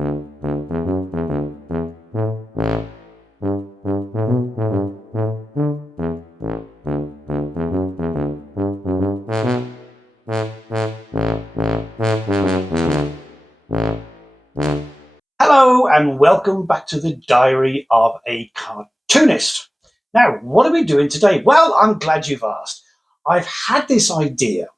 Hello and welcome back to the Diary of a Cartoonist. Now, what are we doing today? Well, I'm glad you've asked. I've had this idea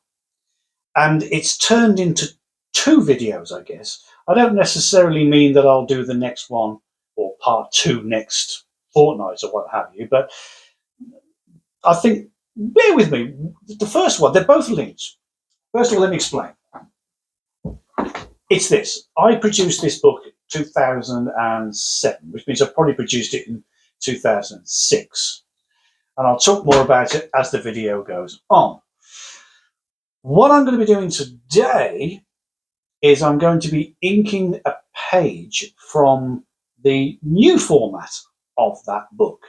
and it's turned into 2 videos, I guess. I don't necessarily mean that I'll do the next one or part 2 next fortnight or what have you, but I think, bear with me, the first one, they're both linked. First of all, let me explain. It's this. I produced this book 2007, which means I probably produced it in 2006. And I'll talk more about it as the video goes on. What I'm going to be doing today is I'm going to be inking a page from the new format of that book.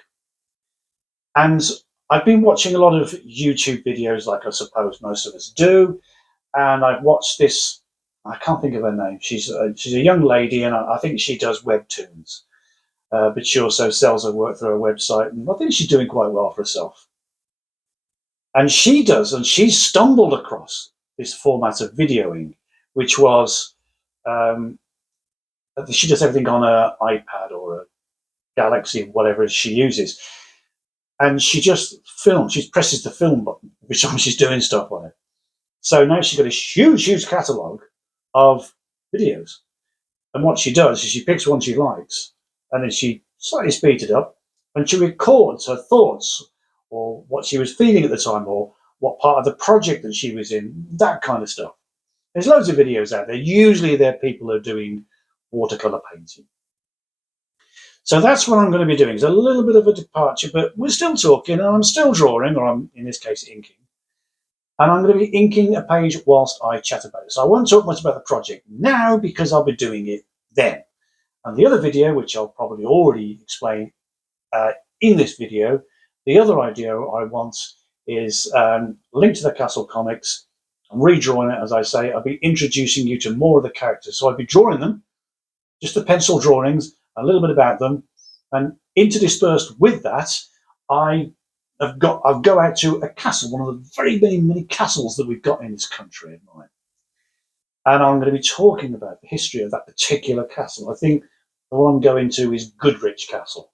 And I've been watching a lot of YouTube videos, like I suppose most of us do, and I've watched this. I can't think of her name. She's a young lady, and I think she does webtoons, but she also sells her work through her website, and I think she's doing quite well for herself. And she's stumbled across this format of videoing, which was she does everything on an iPad or a Galaxy, whatever she uses, and she just films. She presses the film button every time she's doing stuff on it. So now she's got a huge catalogue of videos. And what she does is she picks one she likes and then she slightly speeds it up and she records her thoughts or what she was feeling at the time or what part of the project that she was in, that kind of stuff. There's loads of videos out there. Usually they're people who are doing watercolour painting. So that's what I'm going to be doing. It's a little bit of a departure, but we're still talking and I'm still drawing, or I'm in this case inking. And I'm going to be inking a page whilst I chat about it. So I won't talk much about the project now because I'll be doing it then. And the other video, which I'll probably already explain in this video, the other idea I want is linked to the Castle comics. I'm redrawing it, as I say. I'll be introducing you to more of the characters. So I'll be drawing them, just the pencil drawings, a little bit about them. And interspersed with that, I'll go out to a castle, one of the very many castles that we've got in this country of mine. And I'm going to be talking about the history of that particular castle. I think the one I'm going to is Goodrich Castle.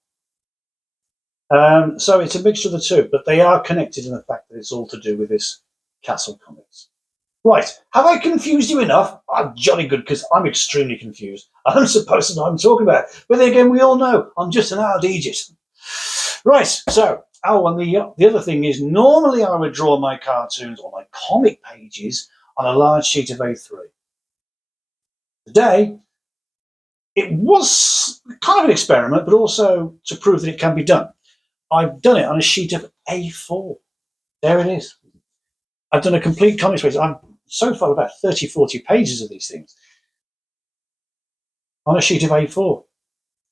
So it's a mixture of the two, but they are connected in the fact that it's all to do with this Castle comics. Right, have I confused you enough? I'm jolly good, because I'm extremely confused. I'm supposed to know what I'm talking about. But then again, we all know I'm just an old idiot. Right, so, and the other thing is, normally I would draw my cartoons or my comic pages on a large sheet of A3. Today, it was kind of an experiment, but also to prove that it can be done. I've done it on a sheet of A4. There it is. I've done a complete comics page. I'm so far about 30, 40 pages of these things on a sheet of A4.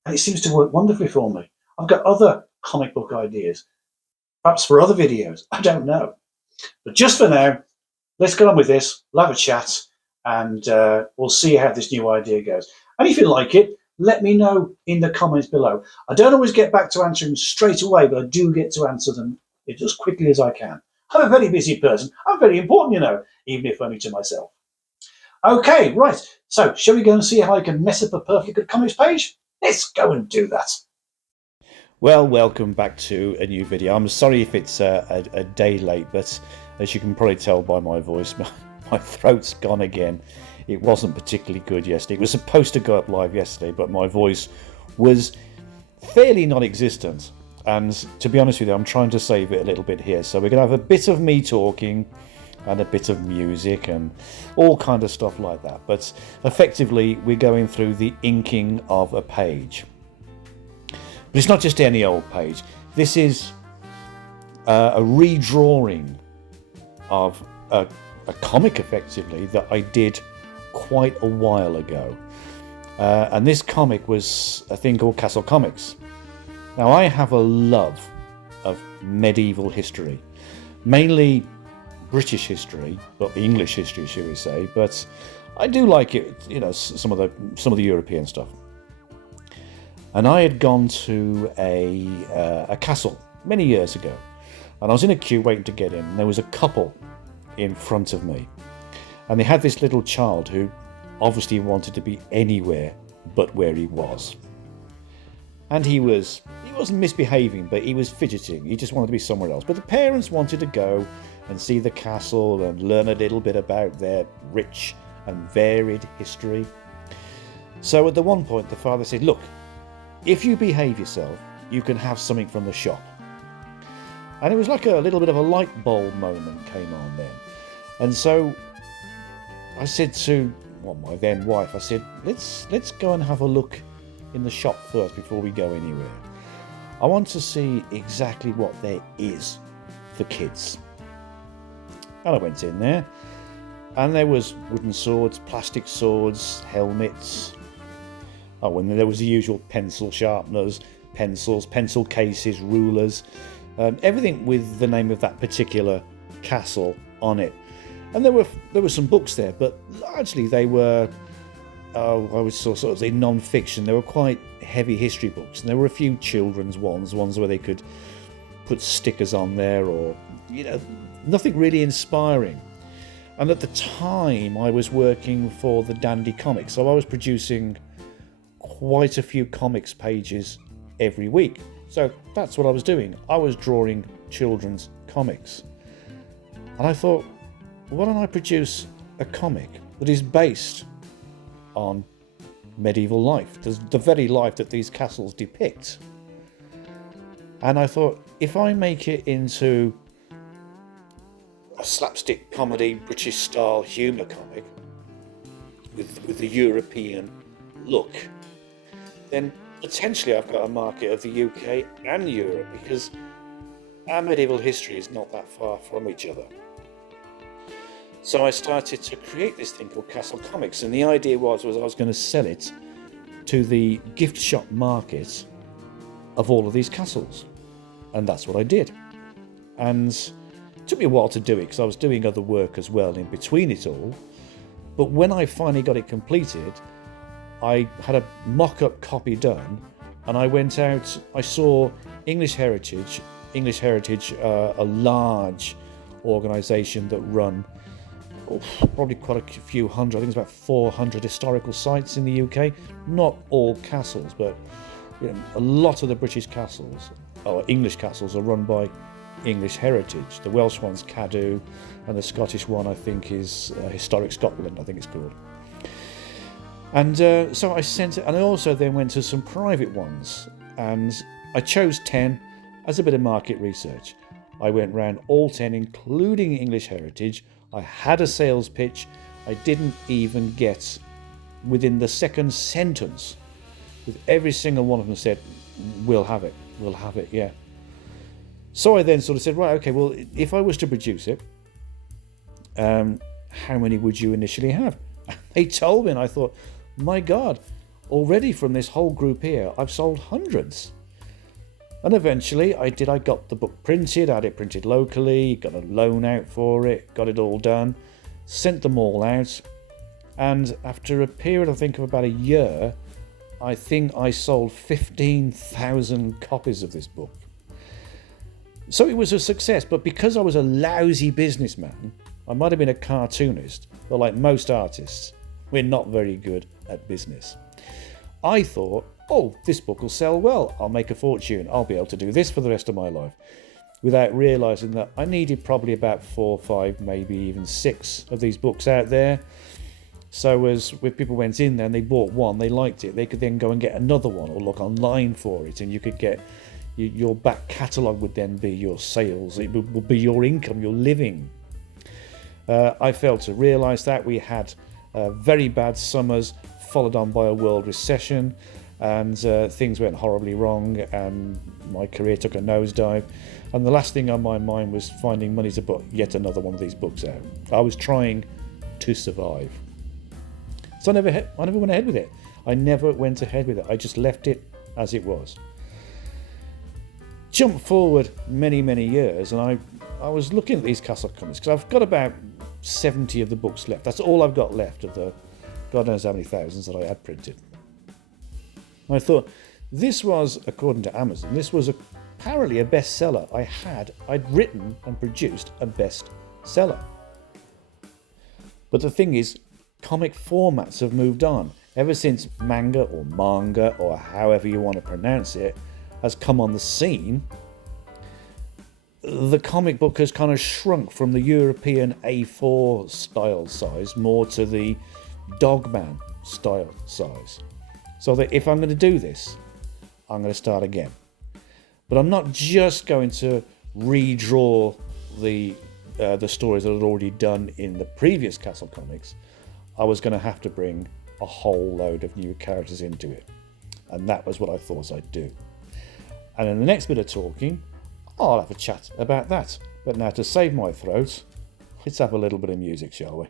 And it seems to work wonderfully for me. I've got other comic book ideas, perhaps for other videos. I don't know. But just for now, let's get on with this. We'll have a chat and we'll see how this new idea goes. And if you like it, let me know in the comments below. I don't always get back to answering straight away, but I do get to answer them as quickly as I can. I'm a very busy person. I'm very important, you know, even if only to myself. Okay, right. So, shall we go and see how I can mess up a perfectly good comics page? Let's go and do that. Well, welcome back to a new video. I'm sorry if it's a day late, but as you can probably tell by my voice, my throat's gone again. It wasn't particularly good yesterday. It was supposed to go up live yesterday, but my voice was fairly non-existent. And to be honest with you, I'm trying to save it a little bit here. So we're going to have a bit of me talking and a bit of music and all kind of stuff like that. But effectively, we're going through the inking of a page. But it's not just any old page. This is a redrawing of a comic, effectively, that I did quite a while ago. And this comic was a thing called Castle Comics. Now, I have a love of medieval history, mainly British history, but English history, shall we say, but I do like it, you know, some of the European stuff. And I had gone to a castle many years ago, and I was in a queue waiting to get in, and there was a couple in front of me, and they had this little child who obviously wanted to be anywhere but where he was. And he wasn't misbehaving, but he was fidgeting. He just wanted to be somewhere else. But the parents wanted to go and see the castle and learn a little bit about their rich and varied history. So at the one point, the father said, look, if you behave yourself, you can have something from the shop. And it was like a little bit of a light bulb moment came on then. And so I said to my then wife, I said, let's go and have a look in the shop first before we go anywhere. I want to see exactly what there is for kids. And I went in there, and there was wooden swords, plastic swords, helmets. Oh, and there was the usual pencil sharpeners, pencils, pencil cases, rulers, everything with the name of that particular castle on it. And there were some books there, but largely they were, I would sort of say non-fiction. They were quite heavy history books, and there were a few children's ones where they could put stickers on there, or, you know, nothing really inspiring. And at the time, I was working for the Dandy Comics, so I was producing quite a few comics pages every week. So that's what I was doing. I was drawing children's comics. And I thought, why don't I produce a comic that is based on medieval life, the very life that these castles depict? And I thought, if I make it into a slapstick comedy, British style humour comic with the European look, then potentially I've got a market of the UK and Europe, because our medieval history is not that far from each other. So I started to create this thing called Castle Comics, and the idea was I was going to sell it to the gift shop market of all of these castles. And that's what I did. And it took me a while to do it, because I was doing other work as well in between it all. But when I finally got it completed, I had a mock-up copy done, and I went out, I saw English Heritage, a large organisation that run probably quite a few hundred, I think it's about 400 historical sites in the UK. Not all castles, but you know, a lot of the British castles, or English castles, are run by English Heritage. The Welsh one's Cadw, and the Scottish one, I think, is Historic Scotland, I think it's called. And so I sent it, and I also then went to some private ones, and I chose 10 as a bit of market research. I went round all 10, including English Heritage. I had a sales pitch. I didn't even get within the second sentence with every single one of them said, we'll have it, yeah. So I then sort of said, right, okay, well, if I was to produce it, how many would you initially have? They told me, and I thought, my God, already from this whole group here, I've sold hundreds. And eventually I got the book printed, I had it printed locally, got a loan out for it, got it all done, sent them all out. And after a period, I think, of about a year, I think I sold 15,000 copies of this book. So it was a success, but because I was a lousy businessman, I might have been a cartoonist, but like most artists, we're not very good at business. I thought, oh, this book will sell well, I'll make a fortune, I'll be able to do this for the rest of my life, without realising that I needed probably about 4, 5, maybe even 6 of these books out there. So as when people went in there and they bought one, they liked it, they could then go and get another one or look online for it, and you could get your back catalogue would then be your sales, it would be your income, your living. I failed to realise that. We had very bad summers followed on by a world recession, and things went horribly wrong, and my career took a nosedive, and the last thing on my mind was finding money to put yet another one of these books out. I was trying to survive. So I never went ahead with it. I never went ahead with it. I just left it as it was. Jump forward many, many years, and I was looking at these Castle Comics, because I've got about 70 of the books left. That's all I've got left of God knows how many thousands that I had printed. I thought, this was, according to Amazon, this was apparently a bestseller. I'd written and produced a bestseller. But the thing is, comic formats have moved on. Ever since manga or manga, or however you want to pronounce it, has come on the scene, the comic book has kind of shrunk from the European A4 style size more to the Dogman style size. So that if I'm going to do this, I'm going to start again. But I'm not just going to redraw the stories that I'd already done in the previous Castle comics. I was going to have to bring a whole load of new characters into it. And that was what I thought I'd do. And in the next bit of talking, I'll have a chat about that. But now, to save my throat, let's have a little bit of music, shall we?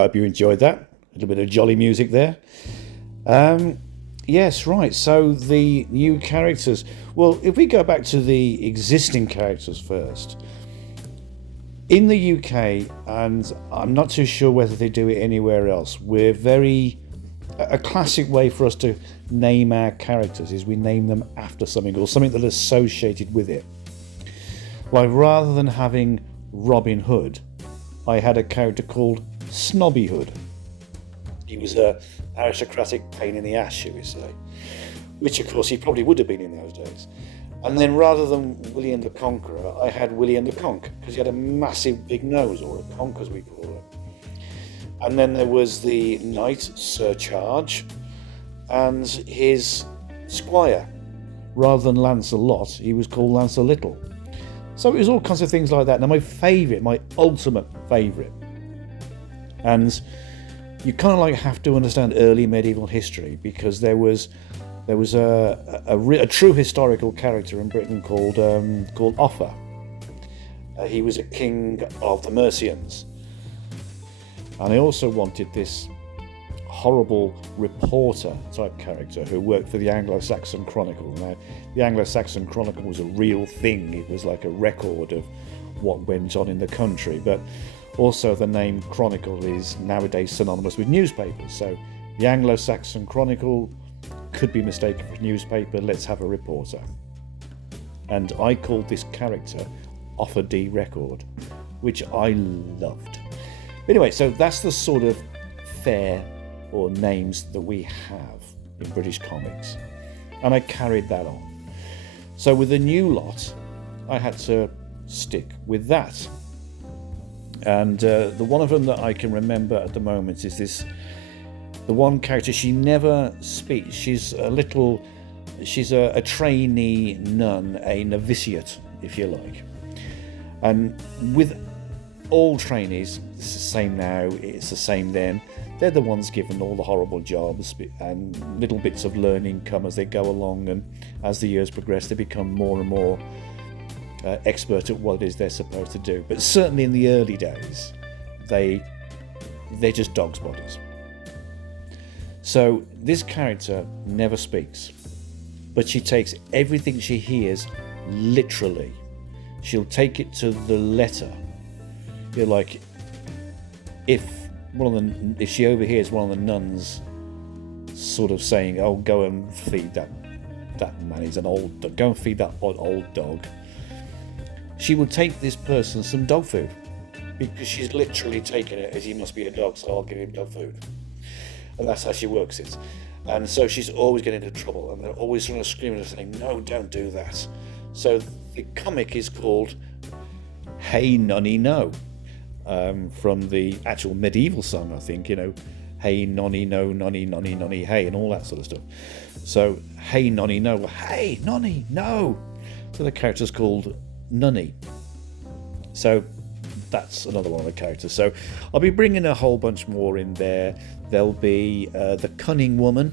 Hope you enjoyed that. A little bit of jolly music there. Yes, right. So the new characters. Well, if we go back to the existing characters first. In the UK, and I'm not too sure whether they do it anywhere else, a classic way for us to name our characters is we name them after something or something that is associated with it. Like, rather than having Robin Hood, I had a character called Snobby Hood. He was a aristocratic pain in the ass, shall we say, which of course he probably would have been in those days. And then rather than William the Conqueror, I had William the Conk, because he had a massive big nose, or a conk as we call it. And then there was the knight, Sir Charge, and his squire. Rather than Lancelot, he was called Lancelittle. So it was all kinds of things like that. Now my ultimate favourite, and you kind of like have to understand early medieval history, because there was a true historical character in Britain called Offa. He was a king of the Mercians, and I also wanted this horrible reporter type character who worked for the Anglo-Saxon Chronicle. Now, the Anglo-Saxon Chronicle was a real thing. It was like a record of what went on in the country, but also the name Chronicle is nowadays synonymous with newspapers. So The Anglo-Saxon Chronicle could be mistaken for a newspaper. Let's have a reporter. And I called this character Offa D Record, which I loved. Anyway, so that's the sort of fare or names that we have in British comics. And I carried that on. So with the new lot, I had to stick with that. And the one of them that I can remember at the moment is the one character. She never speaks. She's a trainee nun, a novitiate, if you like. And with all trainees, it's the same now, it's the same then. They're the ones given all the horrible jobs, and little bits of learning come as they go along, and as the years progress they become more and more expert at what it is they're supposed to do. But certainly in the early days, they're just dogs' bodies. So this character never speaks, but she takes everything she hears literally. She'll take it to the letter. You're like, if she overhears one of the nuns sort of saying, "Oh, go and feed that man. He's an old dog. Go and feed that old dog." She will take this person some dog food, because she's literally taken it as he must be a dog, so I'll give him dog food. And that's how she works it. And so she's always getting into trouble, and they're always sort of screaming and saying, "No, don't do that." So the comic is called Hey Nonny No, from the actual medieval song, I think, Hey Nonny No, Nonny, Nonny, Nonny, Hey, and all that sort of stuff. So Hey Nonny No, Hey Nonny No. So the character's called Nunny. So that's another one of the characters. So I'll be bringing a whole bunch more in there. There'll be the Cunning Woman,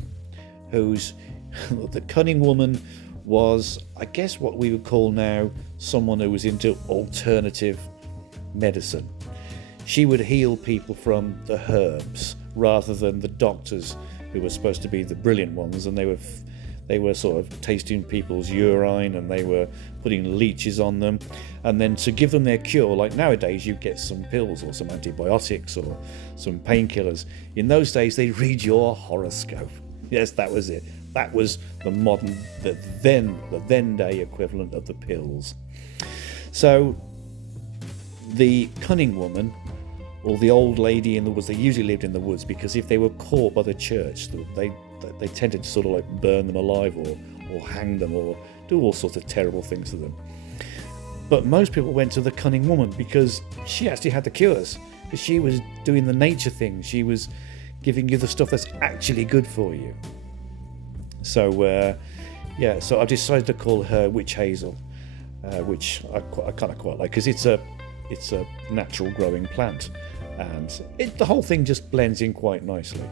the Cunning Woman was, I guess, what we would call now someone who was into alternative medicine. She would heal people from the herbs rather than the doctors who were supposed to be the brilliant ones, and they were sort of tasting people's urine, and they were putting leeches on them, and then to give them their cure, like nowadays you get some pills or some antibiotics or some painkillers. In those days they read your horoscope. Yes, that was it. That was the then day equivalent of the pills. So the Cunning Woman, or the old lady in the woods, they usually lived in the woods, because if they were caught by the church, they tended to sort of like burn them alive or hang them or do all sorts of terrible things to them. But most people went to the Cunning Woman because she actually had the cures, because she was doing the nature thing. She was giving you the stuff that's actually good for you. So so I decided to call her Witch Hazel, which I kind of quite like, because it's a natural growing plant, and the whole thing just blends in quite nicely.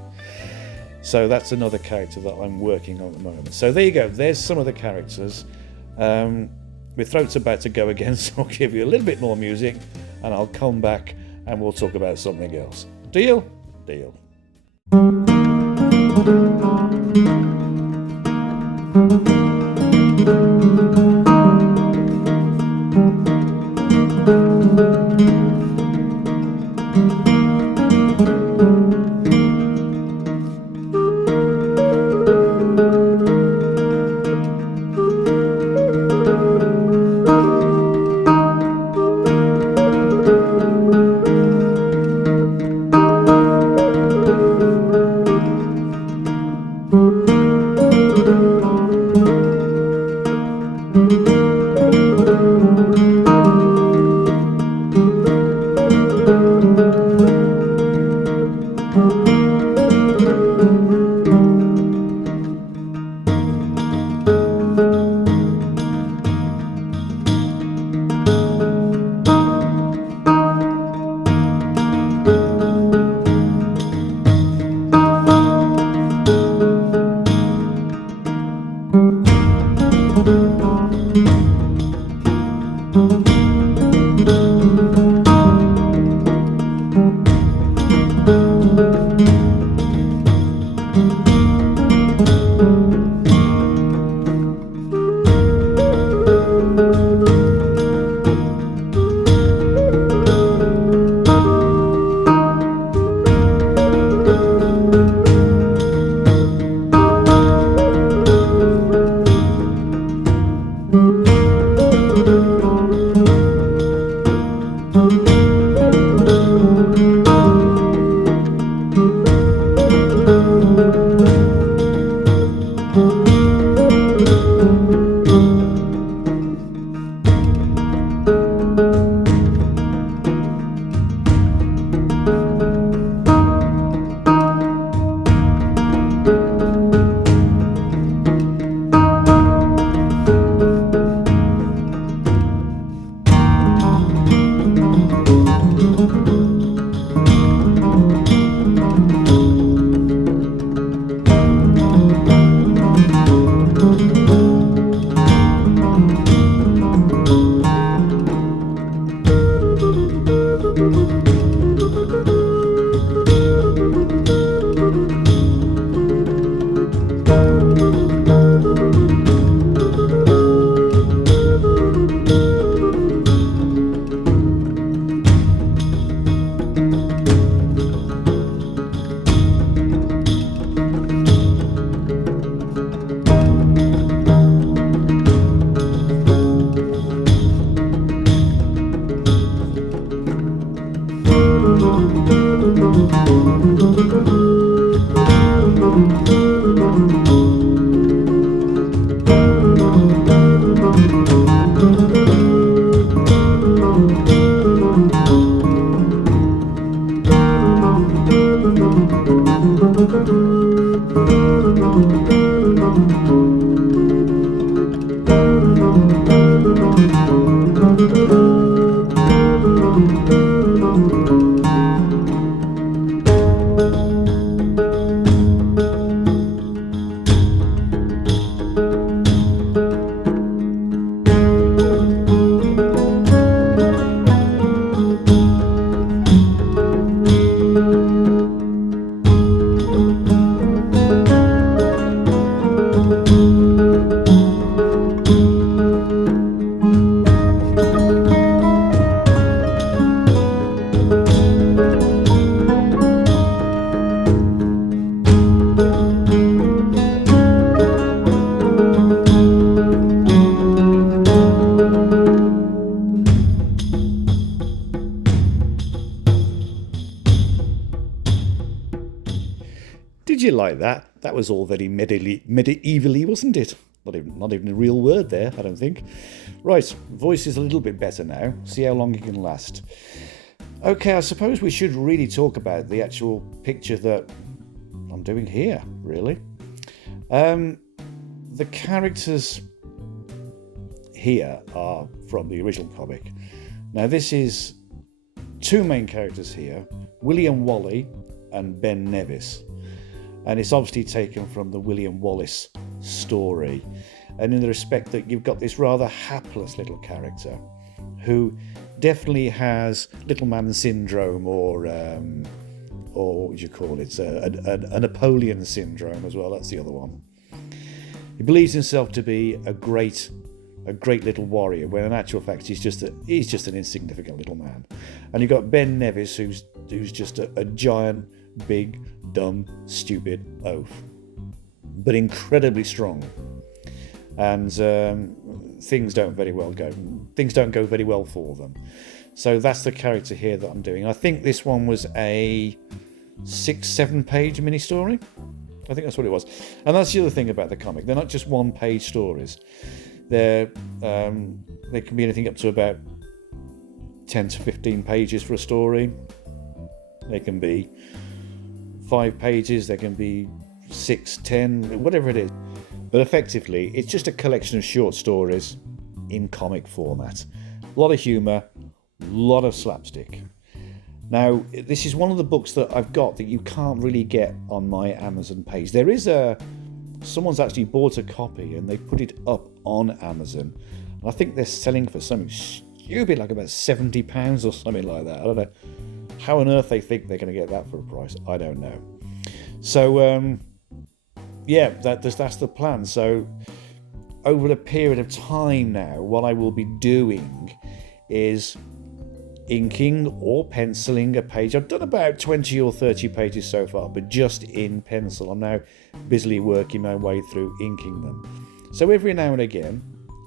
So that's another character that I'm working on at the moment. So there you go. There's some of the characters. My throat's about to go again, so I'll give you a little bit more music, and I'll come back and we'll talk about something else. Deal? Deal. like that. That was all very medievally, wasn't it? Not even a real word there, I don't think. Right, voice is a little bit better now. See how long it can last. Okay, I suppose we should really talk about the actual picture that I'm doing here, really. The characters here are from the original comic. Now, this is two main characters here, William Wally and Ben Nevis. And it's obviously taken from the William Wallace story. And in the respect that you've got this rather hapless little character who definitely has little man syndrome, or what would you call it, a Napoleon syndrome as well. That's the other one. He believes himself to be a great little warrior, when in actual fact he's just an insignificant little man. And you've got Ben Nevis, who's just a giant, big, dumb, stupid oaf, but incredibly strong. And things don't go very well for them. So that's the character here that I'm doing. I think this one was a 6-7 page mini story. I think that's what it was. And that's the other thing about the comic. They're not just 1 page stories. They can be anything up to about 10 to 15 pages for a story. They can be 5 pages, they can be 6, 10, whatever it is. But effectively, it's just a collection of short stories in comic format. A lot of humour, a lot of slapstick. Now, this is one of the books that I've got that you can't really get on my Amazon page. There is someone's actually bought a copy and they put it up on Amazon. And I think they're selling for something stupid, like about £70 or something like that. I don't know how on earth they think they're going to get that for a price. I don't know. So, yeah, that's the plan. So, over a period of time now, what I will be doing is inking or penciling a page. I've done about 20 or 30 pages so far, but just in pencil. I'm now busily working my way through inking them. So every now and again,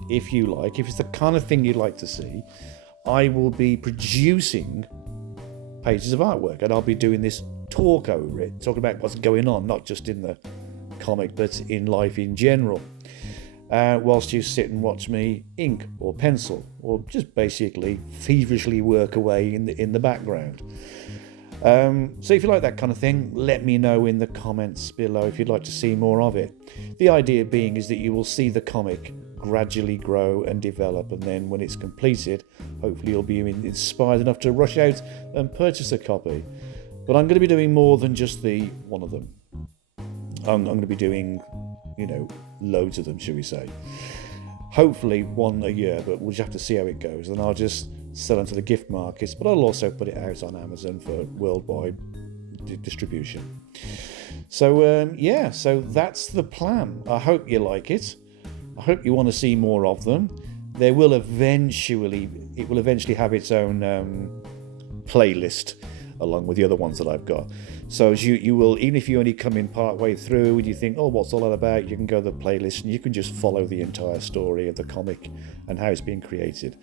if you like, if it's the kind of thing you'd like to see, I will be producing pages of artwork, and I'll be doing this talk over it, talking about what's going on, not just in the comic, but in life in general. Whilst you sit and watch me ink or pencil, or just basically feverishly work away in the background. So if you like that kind of thing, let me know in the comments below if you'd like to see more of it. The idea being is that you will see the comic gradually grow and develop, and then when it's completed, hopefully you'll be inspired enough to rush out and purchase a copy. But I'm going to be doing more than just the one of them. I'm going to be doing, loads of them, shall we say. Hopefully one a year, but we'll just have to see how it goes. And I'll just sell them to the gift markets, but I'll also put it out on Amazon for worldwide distribution. So, so that's the plan. I hope you like it. I hope you want to see more of them. It will eventually have its own playlist along with the other ones that I've got. So you will, even if you only come in part way through and you think, oh, what's all that about? You can go to the playlist and you can just follow the entire story of the comic and how it's being created.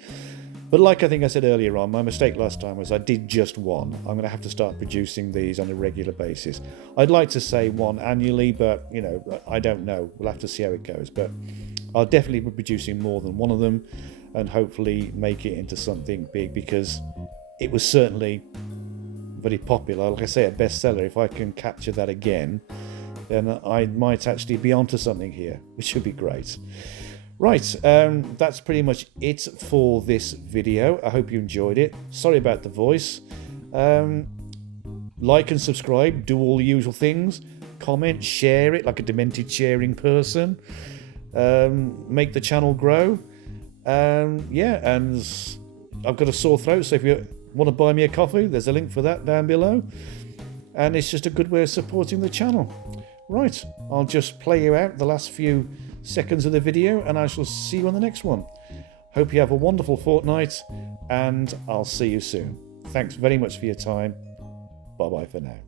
But like I think I said earlier on, my mistake last time was I did just one. I'm going to have to start producing these on a regular basis. I'd like to say one annually, but, I don't know. We'll have to see how it goes. But I'll definitely be producing more than one of them and hopefully make it into something big, because it was certainly very popular. Like I say, a bestseller. If I can capture that again, then I might actually be onto something here, which would be great. Right, that's pretty much it for this video. I hope you enjoyed it. Sorry about the voice. Like and subscribe, do all the usual things. Comment, share it like a demented sharing person. Make the channel grow. And I've got a sore throat, so if you want to buy me a coffee, there's a link for that down below. And it's just a good way of supporting the channel. Right, I'll just play you out the last few seconds of the video, and I shall see you on the next one. Hope you have a wonderful fortnight, and I'll see you soon. Thanks very much for your time. Bye bye for now.